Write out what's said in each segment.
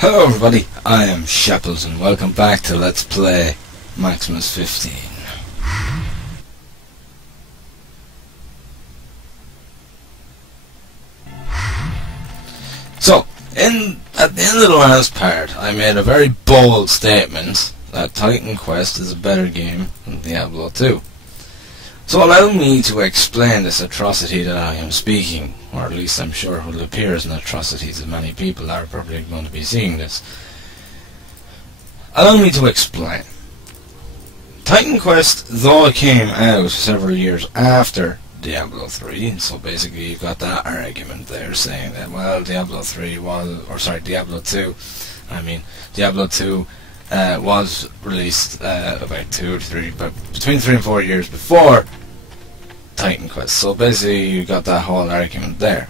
Hello everybody, I am Shapples and welcome back to Let's Play Maximus XV. So, at the end of the last part, I made a very bold statement that Titan Quest is a better game than Diablo 2. So allow me to explain this atrocity that I am speaking, or at least I'm sure it will appear as an atrocity to many people that are probably going to be seeing this. Allow me to explain. Titan Quest, though it came out several years after Diablo 3, so basically you've got that argument there saying that, well, Diablo 2, was released about between 3 and 4 years before Titan Quest. So basically you got that whole argument there.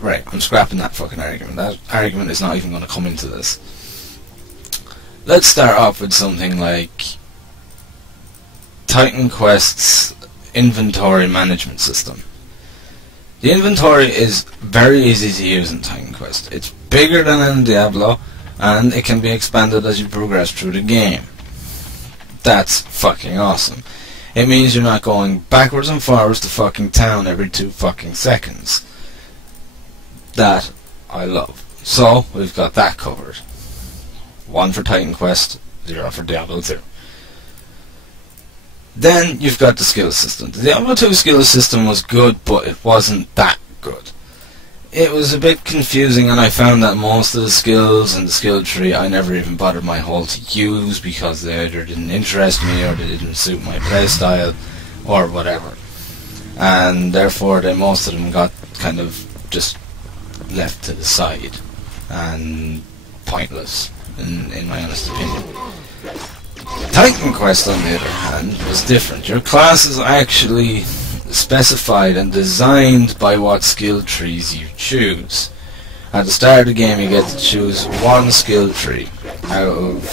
Right, I'm scrapping that fucking argument. That argument is not even going to come into this. Let's start off with something like Titan Quest's inventory management system. The inventory is very easy to use in Titan Quest. It's bigger than in Diablo, and it can be expanded as you progress through the game. That's fucking awesome. It means you're not going backwards and forwards to fucking town every 2 fucking seconds. That I love. So, we've got that covered. 1 for Titan Quest, 0 for Diablo 2. Then you've got the skill system. The Diablo 2 skill system was good, but it wasn't that good. It was a bit confusing, and I found that most of the skills in the skill tree I never even bothered my whole to use because they either didn't interest me or they didn't suit my playstyle or whatever. And therefore most of them got kind of just left to the side and pointless, in my honest opinion. Titan Quest, on the other hand, was different. Your class is actually specified and designed by what skill trees you choose. At the start of the game you get to choose 1 skill tree out of,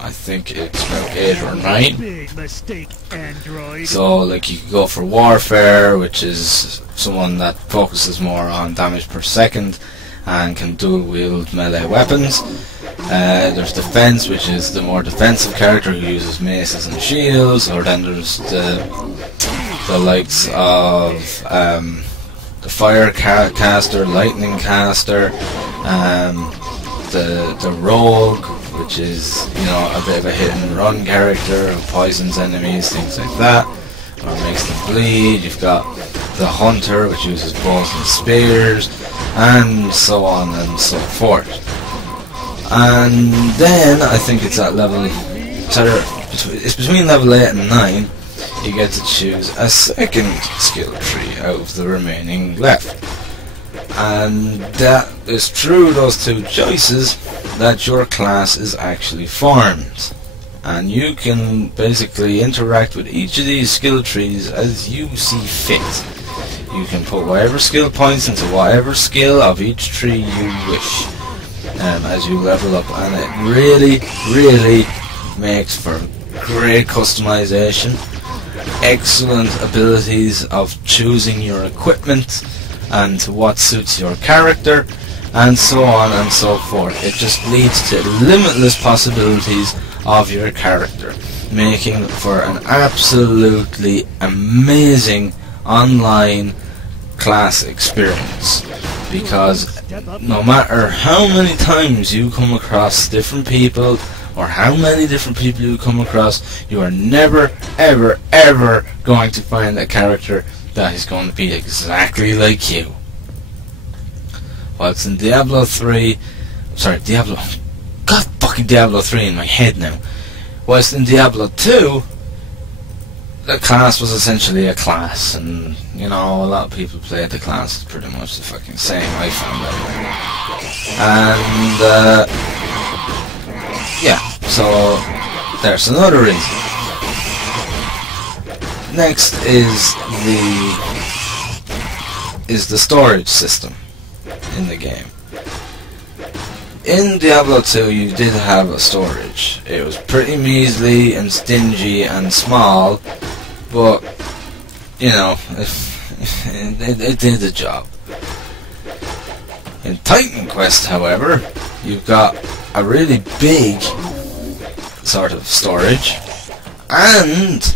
I think it's about 8 or 9. Big mistake, Android. So like you could go for Warfare, which is someone that focuses more on damage per second and can dual wield melee weapons. There's Defense, which is the more defensive character who uses maces and shields, or then there's the likes of the Fire Caster, Lightning Caster, the Rogue, which is, you know, a bit of a hit and run character who poisons enemies, things like that, or makes them bleed. You've got the Hunter, which uses bows and spears, and so on and so forth. And then I think it's at level, it's between level 8 and 9. You get to choose a second skill tree out of the remaining left. And that is through those 2 choices that your class is actually formed. And you can basically interact with each of these skill trees as you see fit. You can put whatever skill points into whatever skill of each tree you wish as you level up, and it really makes for great customization, excellent abilities of choosing your equipment and to what suits your character, and so on and so forth. It just leads to limitless possibilities of your character, making for an absolutely amazing online class experience. Because no matter how many times you come across different people, or how many different people you come across, you are never, ever going to find a character that is going to be exactly like you. Whilst in Diablo 3, Diablo 3 in my head now. Whilst in Diablo 2, the class was essentially a class, and you know, a lot of people played the class pretty much the fucking same, I found that. And yeah, so there's another reason. Next is the storage system in the game. In Diablo 2 you did have a storage. It was pretty measly and stingy and small, but you know, it did the job. In Titan Quest, however, you've got a really big sort of storage, and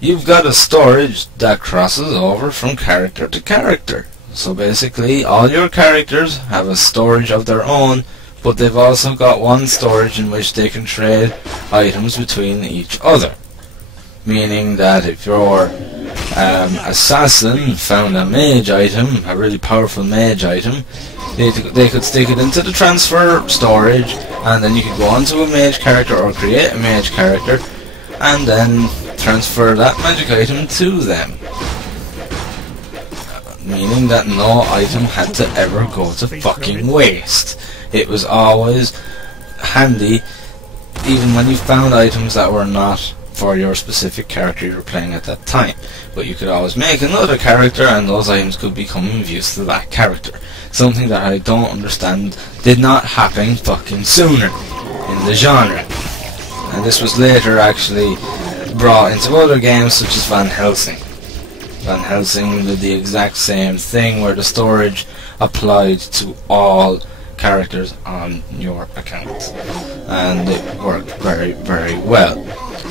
you've got a storage that crosses over from character to character. So basically all your characters have a storage of their own, but they've also got one storage in which they can trade items between each other. Meaning that if your assassin found a mage item, a really powerful mage item, they could stick it into the transfer storage, and then you could go onto a mage character or create a mage character and then transfer that magic item to them. Meaning that no item had to ever go to fucking waste. It was always handy, even when you found items that were not for your specific character you were playing at that time. But you could always make another character and those items could become of use to that character. Something that I don't understand did not happen fucking sooner in the genre. And this was later actually brought into other games such as Van Helsing. Van Helsing did the exact same thing where the storage applied to all characters on your account, and it worked very, very well.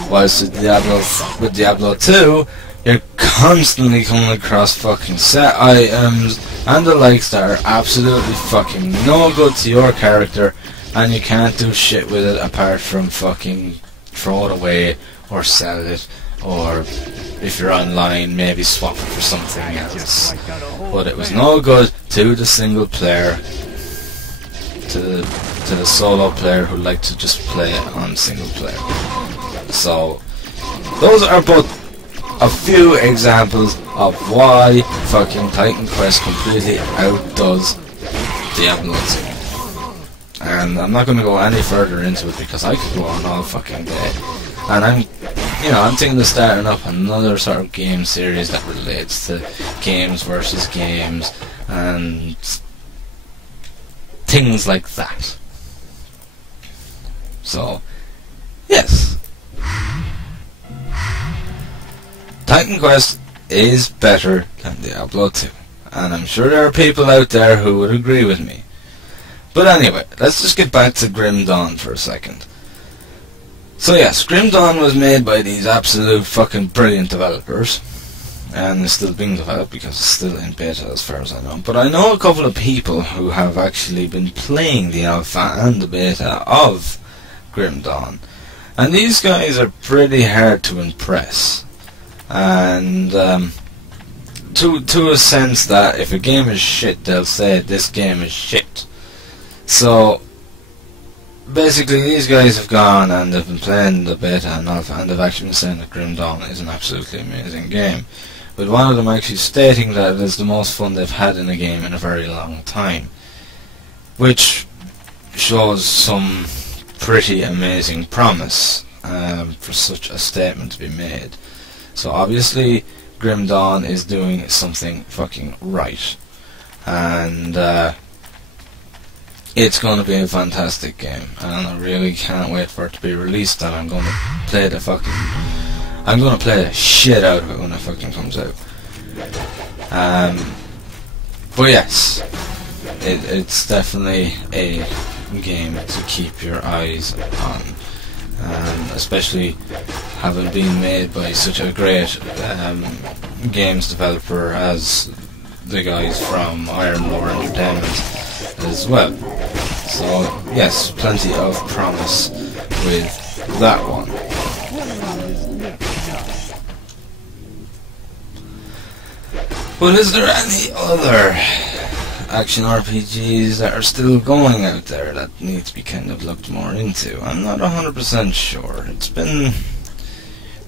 Whilst with Diablo 2, you're constantly coming across fucking set items and the likes that are absolutely fucking no good to your character, and you can't do shit with it apart from fucking throw it away or sell it, or if you're online maybe swap it for something else. But it was no good to the single player, to the solo player who liked to just play it on single player. So those are both a few examples of why fucking Titan Quest completely outdoes Diablo 2. And I'm not going to go any further into it because I could go on all fucking day. And I'm thinking of starting up another sort of game series that relates to games versus games and things like that. So, yes. Titan Quest is better than Diablo 2. And I'm sure there are people out there who would agree with me. But anyway, let's just get back to Grim Dawn for a second. So yes, Grim Dawn was made by these absolute fucking brilliant developers, and it's still being developed because it's still in beta as far as I know. But I know a couple of people who have actually been playing the alpha and the beta of Grim Dawn, and these guys are pretty hard to impress. And to a sense that if a game is shit, they'll say this game is shit. So basically, these guys have gone and they've been playing the beta and alpha, and they've actually been saying that Grim Dawn is an absolutely amazing game, with one of them actually stating that it is the most fun they've had in a game in a very long time, which shows some pretty amazing promise for such a statement to be made. So obviously Grim Dawn is doing something fucking right, and it's going to be a fantastic game, and I really can't wait for it to be released, and I'm going to play the shit out of it when it fucking comes out. But yes, it's definitely a game to keep your eyes on, especially having been made by such a great games developer as the guys from Iron Lore Entertainment as well. So yes, plenty of promise with that one. But is there any other action RPGs that are still going out there that need to be kind of looked more into? I'm not 100% sure.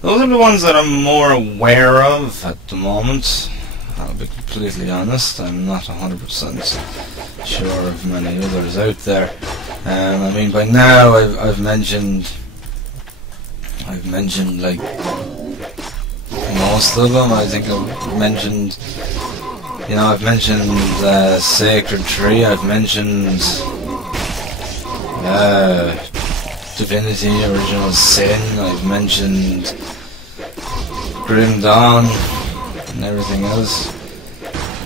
Those are the ones that I'm more aware of at the moment. I'll be completely honest, I'm not 100% sure of many others out there. I mean, by now I've mentioned like most of them. I think I've mentioned Sacred Tree, I've mentioned Divinity Original Sin, I've mentioned Grim Dawn and everything else.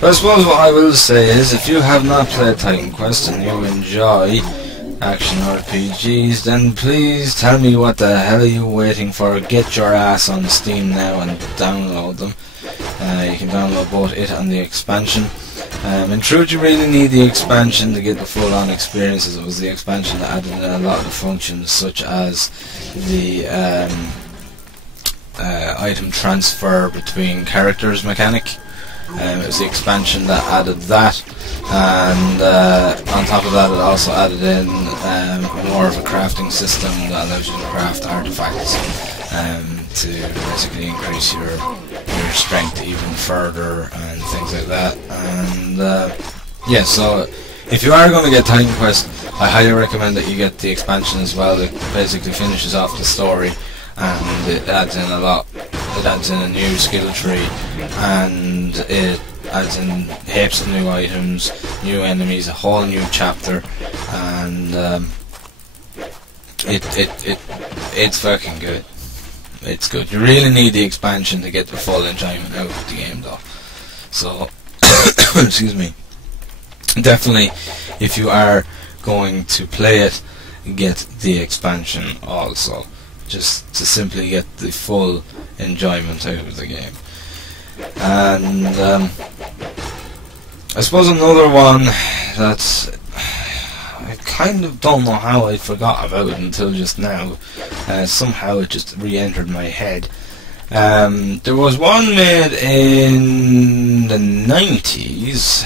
But I suppose what I will say is, if you have not played Titan Quest and you enjoy action RPGs, then please tell me what the hell are you waiting for. Get your ass on Steam now and download them. You can download both it and the expansion. In truth, you really need the expansion to get the full-on experience, as it was the expansion that added in a lot of the functions, such as the item transfer between characters mechanic. It was the expansion that added that, and on top of that it also added in more of a crafting system that allows you to craft artifacts to basically increase your strength even further and things like that. And yeah, so if you are going to get Titan Quest, I highly recommend that you get the expansion as well. It basically finishes off the story, and it adds in a lot. It adds in a new skill tree, and it adds in heaps of new items, new enemies, a whole new chapter, and it's fucking good. It's good. You really need the expansion to get the full enjoyment out of the game, though. So, excuse me. Definitely, if you are going to play it, get the expansion also, just to simply get the full enjoyment out of the game. And I suppose another one that's, I kind of don't know how I forgot about it until just now. Somehow it just re-entered my head. There was one made in the 90s,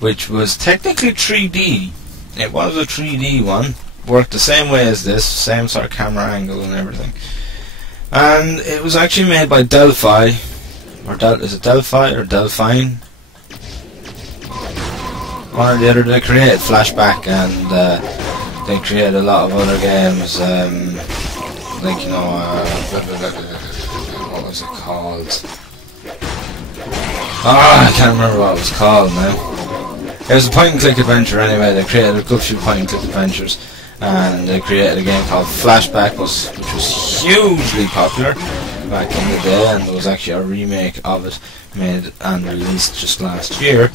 which was technically 3D. It was a 3D one. Worked the same way as this, same sort of camera angle and everything. And it was actually made by Delphi, or is it Delphi or Delphine? One or the other. They created Flashback, and they created a lot of other games, like, you know, what was it called? I can't remember what it was called now. It was a point-and-click adventure anyway. They created a good few point-and-click adventures, and they created a game called Flashback, which was hugely popular back in the day, and there was actually a remake of it made and released just last year.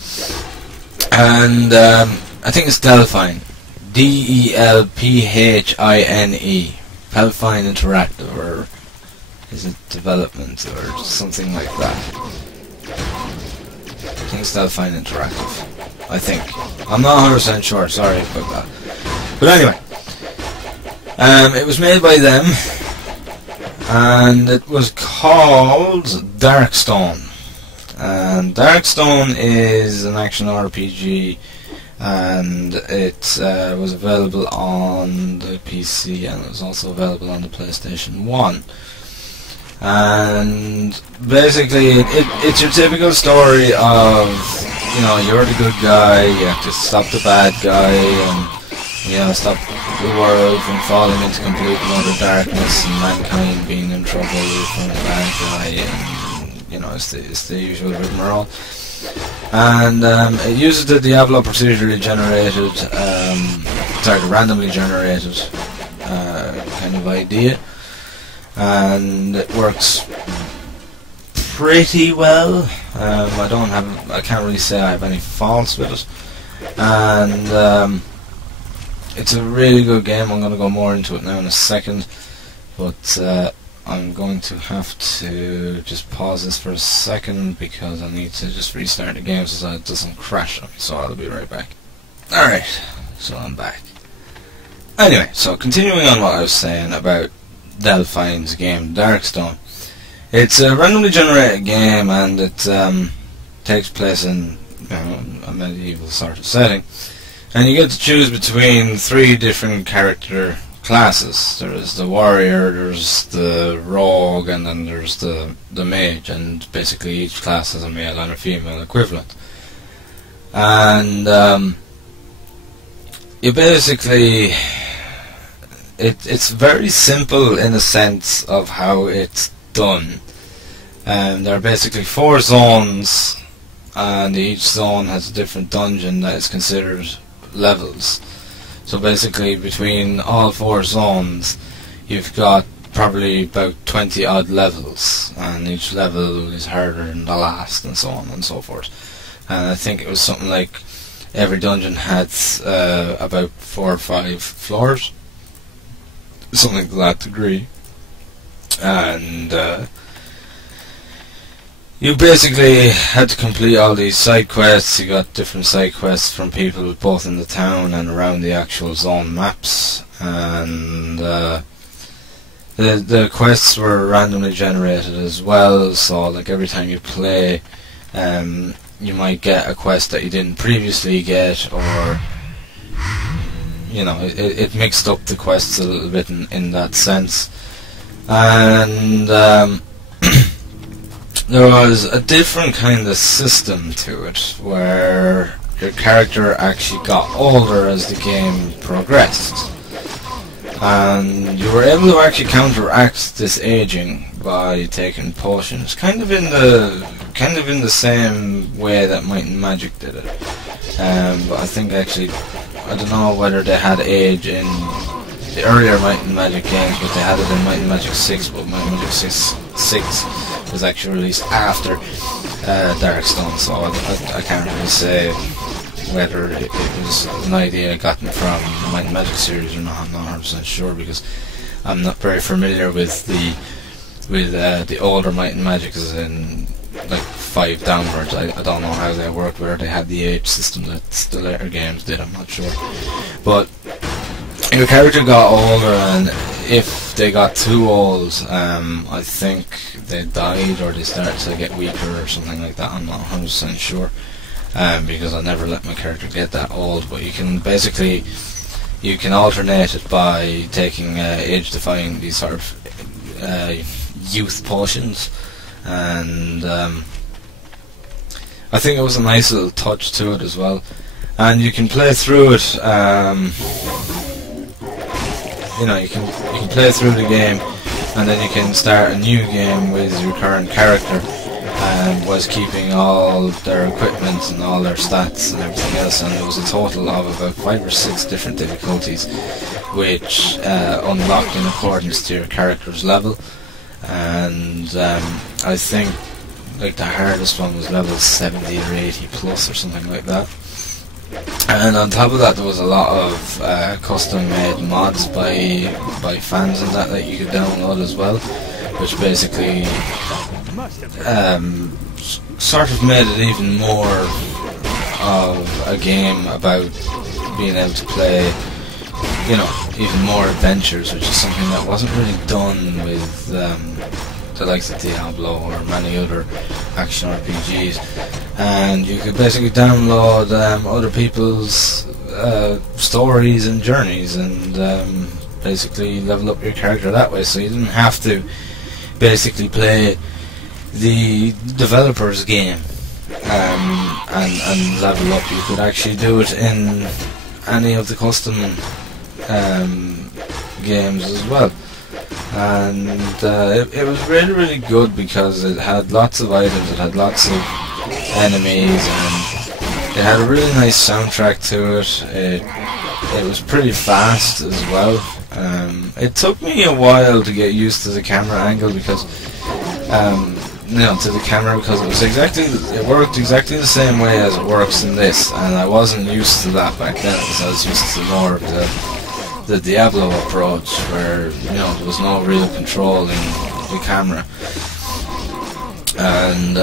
And I think it's Delphine, D-E-L-P-H-I-N-E, Delphine Interactive, or is it Development, or something like that? I think it's Delphine Interactive, I think. I'm not 100% sure, sorry about that. But anyway, it was made by them, and it was called Darkstone. And Darkstone is an action RPG, and it was available on the PC, and it was also available on the PlayStation 1. And basically, it's your typical story of, you know, you're the good guy, you have to stop the bad guy, and, you know, stop the world from falling into complete and utter darkness, and mankind being in trouble from the bad guy, and, you know, it's the usual rigmarole. And it uses the Diablo procedurally generated, the randomly generated kind of idea, and it works pretty well. I can't really say I have any faults with it, and it's a really good game. I'm going to go more into it now in a second, but I'm going to have to just pause this for a second because I need to just restart the game so that it doesn't crash on me, so I'll be right back. Alright, so I'm back. Anyway, so continuing on what I was saying about Delphine's game, Darkstone. It's a randomly generated game, and it takes place in, you know, a medieval sort of setting. And you get to choose between 3 different character classes. There's the warrior, there's the rogue, and then there's the mage, and basically each class has a male and a female equivalent. And you basically, it's very simple in the sense of how it's done. There are basically 4 zones, and each zone has a different dungeon that is considered levels. So basically, between all 4 zones, you've got probably about 20 odd levels, and each level is harder than the last, and so on and so forth. And I think it was something like every dungeon had about 4 or 5 floors, something to that degree, and you basically had to complete all these side quests. You got different side quests from people both in the town and around the actual zone maps, and the quests were randomly generated as well, so like every time you play, you might get a quest that you didn't previously get, or you know, it mixed up the quests a little bit in that sense. And there was a different kind of system to it, where your character actually got older as the game progressed, and you were able to actually counteract this aging by taking potions, kind of in the same way that Might and Magic did it. But I think actually, I don't know whether they had age in the earlier Might and Magic games, but they had it in Might and Magic 6, but Might and Magic 6 was actually released after Darkstone, so I can't really say whether it was an idea gotten from the Might and Magic series or not. I'm not 100% sure, because I'm not very familiar with the older Might and Magic, as in like 5 downwards. I don't know how they worked, whether they had the age system that the later games did, I'm not sure. But your character got older, and if they got too old, I think they died or they started to get weaker or something like that. I'm not 100% sure, because I never let my character get that old. But you can basically alternate it by taking age-defying, these sort of youth potions, and I think it was a nice little touch to it as well. And you can play through it. You know, you can play through the game, and then you can start a new game with your current character, whilst keeping all their equipment and all their stats and everything else. And there was a total of about 5 or 6 different difficulties, which unlocked in accordance to your character's level. And I think like the hardest one was level 70 or 80 plus or something like that. And on top of that, there was a lot of custom-made mods by fans and that you could download as well, which basically sort of made it even more of a game about being able to play, you know, even more adventures, which is something that wasn't really done with the likes of Diablo or many other action RPGs. And you could basically download other people's stories and journeys, and basically level up your character that way. So you didn't have to basically play the developer's game and level up. You could actually do it in any of the custom games as well. And it was really, really good, because it had lots of items, it had lots of enemies, and it had a really nice soundtrack to it. It was pretty fast as well. It took me a while to get used to the camera angle, because to the camera, because it worked exactly the same way as it works in this, and I wasn't used to that back then, because I was used to more of the Diablo approach, where there was no real control in the camera. And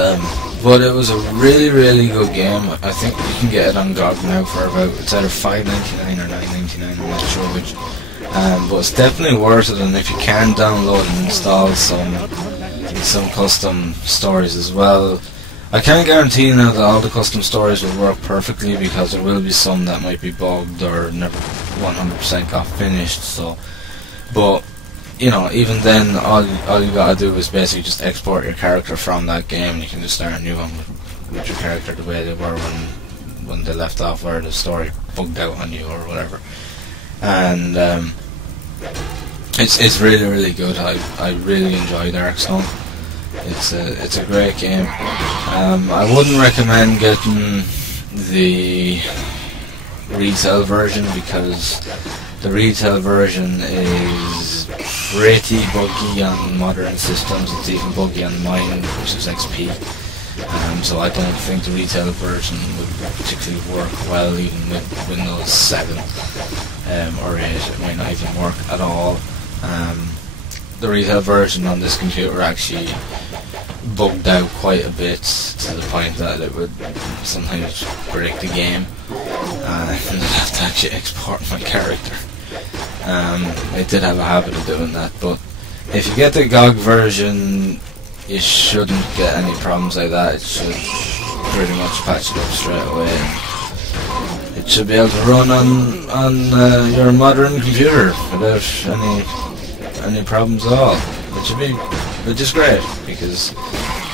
but it was a really, really good game. I think you can get it on GOG now for about, it's either $5.99 or $9.99, I'm not sure which. But it's definitely worth it, and if you can download and install some custom stories as well. I can't guarantee now that all the custom stories will work perfectly, because there will be some that might be bugged or never 100% got finished. So, but even then, all you gotta do is basically just export your character from that game, and you can just start a new one with your character the way they were when they left off, where the story bugged out on you or whatever. And it's really, really good. I really enjoy Darkstone. It's a great game. I wouldn't recommend getting the retail version, because the retail version is pretty buggy on modern systems. It's even buggy on mine, which is XP. So I don't think the retail version would particularly work well even with Windows 7 or 8. It might not even work at all. The retail version on this computer actually bugged out quite a bit, to the point that it would sometimes break the game and I'd have to actually export my character. It did have a habit of doing that, but if you get the GOG version, you shouldn't get any problems like that. It should pretty much patch it up straight away. It should be able to run on your modern computer without any problems at all, which is great, because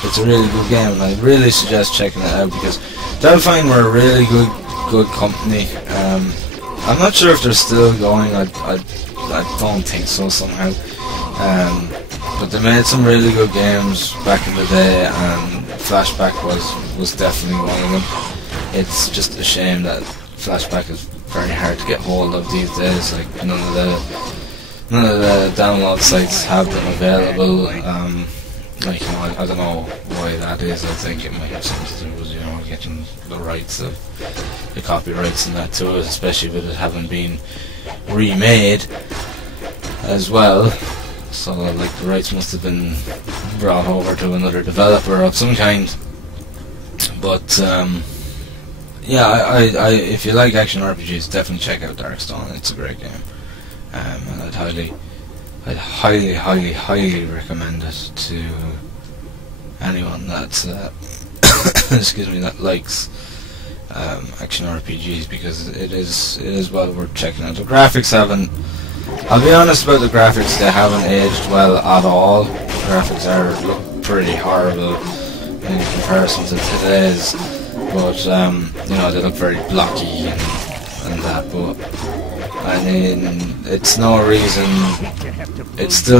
it's a really good game, and I really suggest checking it out, because Rebelmind were a really good company. I'm not sure if they're still going. I don't think so somehow. But they made some really good games back in the day, and Flashback was definitely one of them. It's just a shame that Flashback is very hard to get hold of these days. Like none of the download sites have them available. Like, you know, I don't know why that is. I think it might have something to do with, you know, getting the rights of the copyrights and that to it, especially with it having been remade as well. So like the rights must have been brought over to another developer of some kind. But yeah, I if you like action RPGs, definitely check out Darkstone. It's a great game, and I'd highly recommend it to anyone that excuse me, that likes action RPGs, because it is well worth checking out. The graphics haven't. I'll be honest about the graphics, they haven't aged well at all. The graphics look pretty horrible in comparison to today's, but you know, they look very blocky and that, but I mean, it's still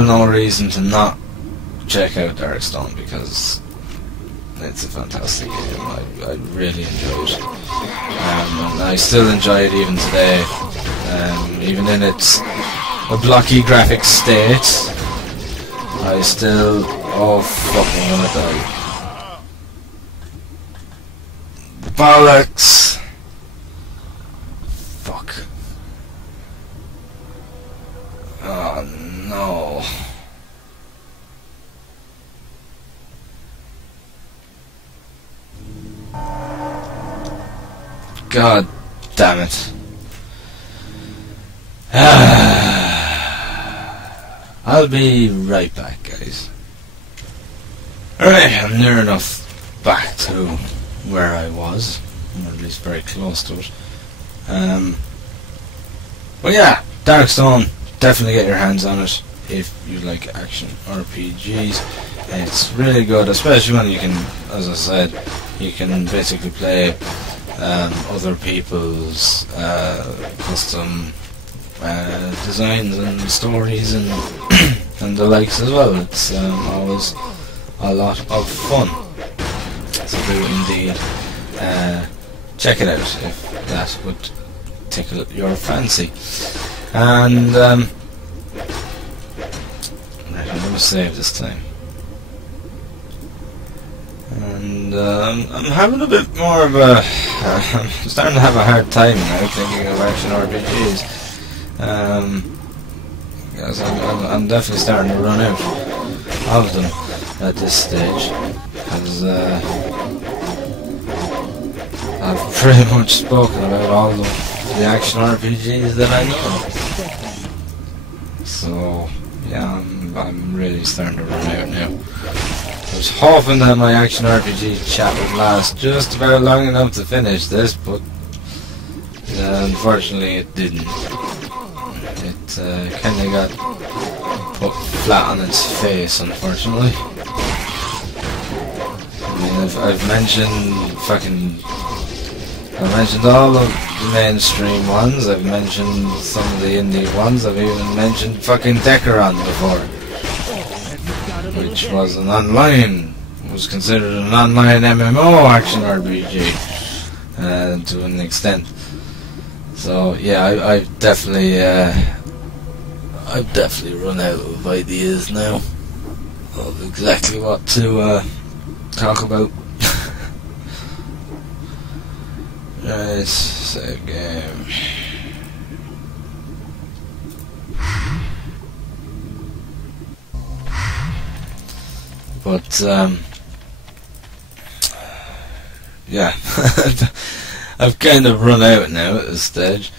no reason to not check out Darkstone, because it's a fantastic game. I really enjoyed it, and I still enjoy it even today, even in its a blocky graphic state. I still... oh fuck, I'm gonna die. Bollocks! Fuck. Oh no. God damn it. I'll be right back, guys. Alright, I'm near enough back to where I was, or at least very close to it. But yeah, Darkstone, definitely get your hands on it if you like action RPGs. It's really good, especially when you can, as I said, you can basically play other people's custom designs and stories and and the likes as well. It's always a lot of fun. So do indeed check it out if that would tickle your fancy. And right, I'm going to save this time. And I'm having a bit more of a I'm starting to have a hard time now thinking of action RPGs. Because I'm definitely starting to run out of them at this stage, because I've pretty much spoken about all of the action RPGs that I know. So yeah, I'm really starting to run out now. I was hoping that my action RPG chat would last just about long enough to finish this, but unfortunately it didn't. It kind of got put flat on its face, unfortunately. I mean, I've mentioned all of the mainstream ones. I've mentioned some of the indie ones. I've even mentioned fucking Decaron before, which was was considered an online MMO action RPG to an extent. So yeah, I've definitely run out of ideas now of exactly what to talk about. Right, save game. But yeah, I've kind of run out now at this stage.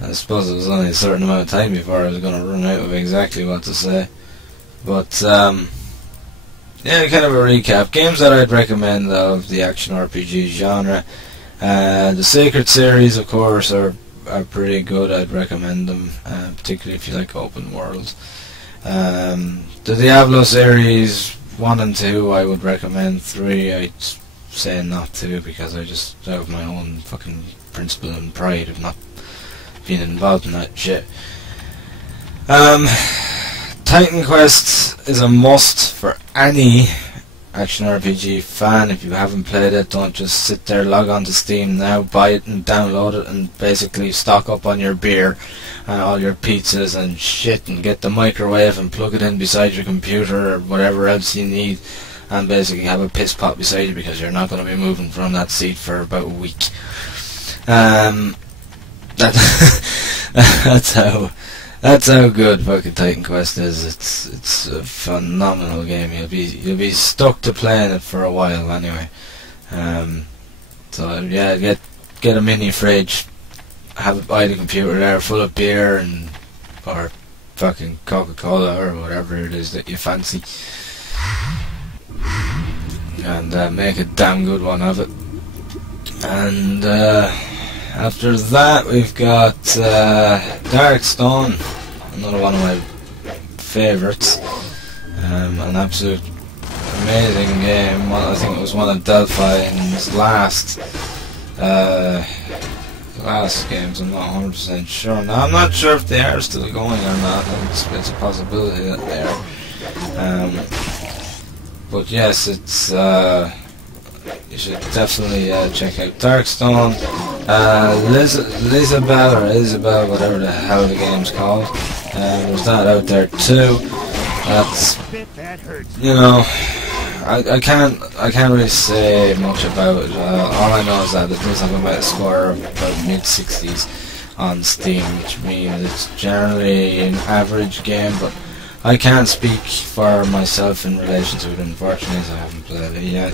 I suppose it was only a certain amount of time before I was going to run out of exactly what to say. But yeah, kind of a recap. Games that I'd recommend of the action RPG genre. The Sacred series, of course, are pretty good. I'd recommend them, particularly if you like open worlds. The Diablo series 1 and 2 I would recommend. 3 I'd say not to, because I just out of my own fucking principle and pride of not being involved in that shit. Titan Quest is a must for any action RPG fan. If you haven't played it, don't just sit there, log on to Steam now, buy it and download it and basically stock up on your beer and all your pizzas and shit, and get the microwave and plug it in beside your computer or whatever else you need, and basically have a piss pot beside you, because you're not going to be moving from that seat for about a week. That's how good fucking Titan Quest is. It's a phenomenal game. You'll be stuck to playing it for a while anyway. So yeah, get a mini fridge, have it by the computer there, full of beer and or fucking Coca-Cola or whatever it is that you fancy, and make a damn good one of it. And after that, we've got Darkstone, another one of my favourites. An absolute amazing game. I think it was one of Delphine's last games. I'm not 100% sure. Now, I'm not sure if they are still going or not. It's a possibility that they are. But yes, it's you should definitely check out Darkstone. Isabel, whatever the hell the game's called. There's that out there too. That's, you know, I can't really say much about it. All I know is that it does have a Metascore of about mid-60s on Steam, which means it's generally an average game, but I can't speak for myself in relation to it, unfortunately, as I haven't played it yet.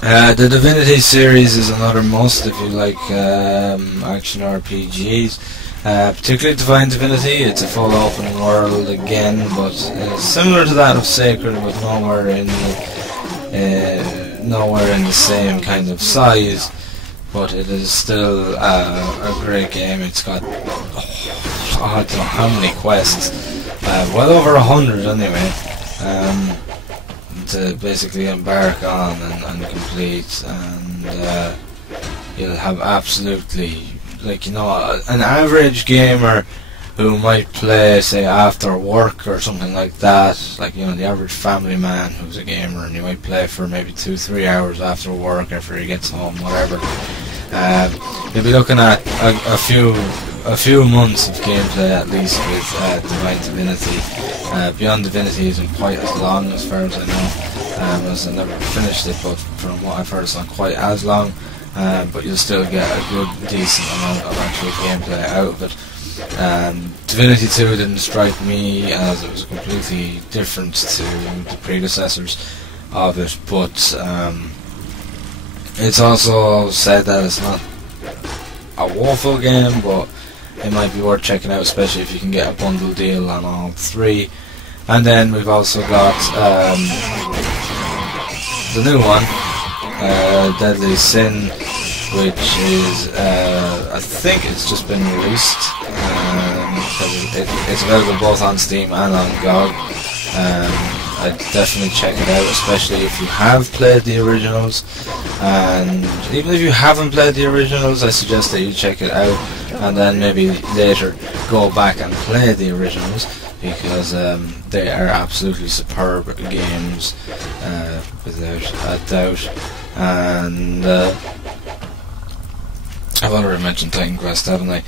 The Divinity series is another must if you like action RPGs, particularly Divine Divinity. It's a full open world again, but similar to that of Sacred, but nowhere in the same kind of size. But it is still a great game. It's got I don't know how many quests, well over 100 anyway. To basically embark on and complete, and you'll have absolutely, like, you know, an average gamer who might play, say, after work or something like that, like, you know, the average family man who's a gamer, and he might play for maybe 2-3 hours after work, after he gets home, whatever. You'll be looking at a few months of gameplay at least with Divine Divinity. Beyond Divinity isn't quite as long, as far as I know, as I never finished it, but from what I've heard it's not quite as long, but you'll still get a good, decent amount of actual gameplay out of it. Divinity 2 didn't strike me as it was completely different to the predecessors of it, but it's also said that it's not a woeful game, but it might be worth checking out, especially if you can get a bundle deal on all three. And then we've also got the new one, Deadly Sin, which is, I think it's just been released. It's available both on Steam and on GOG. I'd definitely check it out, especially if you have played the originals. And even if you haven't played the originals, I suggest that you check it out, and then maybe later go back and play the originals, because they are absolutely superb games, without a doubt. And I've already mentioned Titan Quest, haven't I?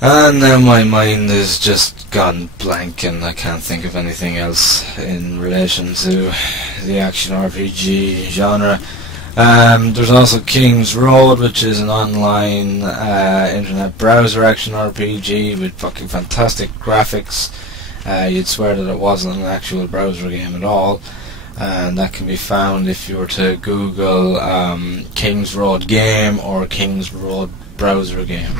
And now my mind is just gone blank, and I can't think of anything else in relation to the action RPG genre. There's also King's Road, which is an online internet browser action RPG with fucking fantastic graphics. You'd swear that it wasn't an actual browser game at all, and that can be found if you were to Google King's Road game or King's Road browser game.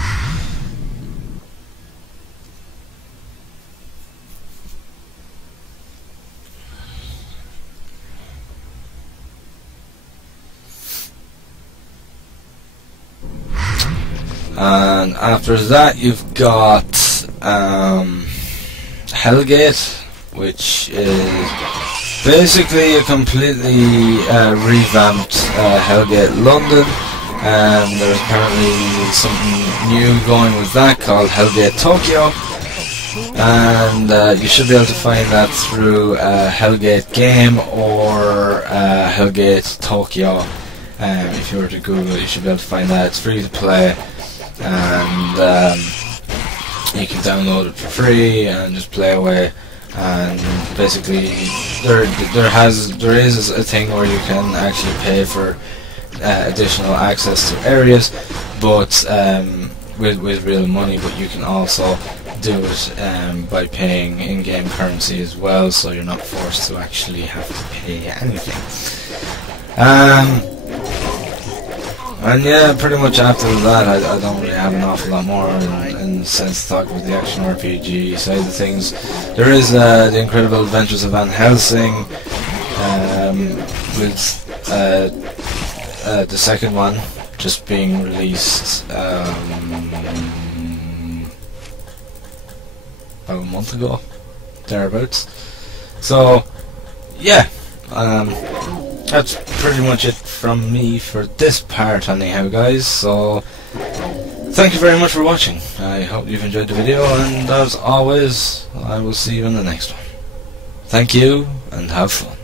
And after that you've got Hellgate, which is basically a completely revamped Hellgate London, and there's apparently something new going with that called Hellgate Tokyo, and you should be able to find that through Hellgate Game or Hellgate Tokyo. If you were to Google it, you should be able to find that. It's free to play, and you can download it for free and just play away. And basically, there is a thing where you can actually pay for additional access to areas, but with real money. But you can also do it by paying in-game currency as well, so you're not forced to actually have to pay anything. And yeah, pretty much after that, I don't really have an awful lot more in the sense to talk about the action RPG side of things. There is The Incredible Adventures of Van Helsing, with the second one just being released about a month ago, thereabouts. So yeah, that's pretty much it from me for this part anyhow, guys. So thank you very much for watching. I hope you've enjoyed the video, and as always, I will see you in the next one. Thank you, and have fun.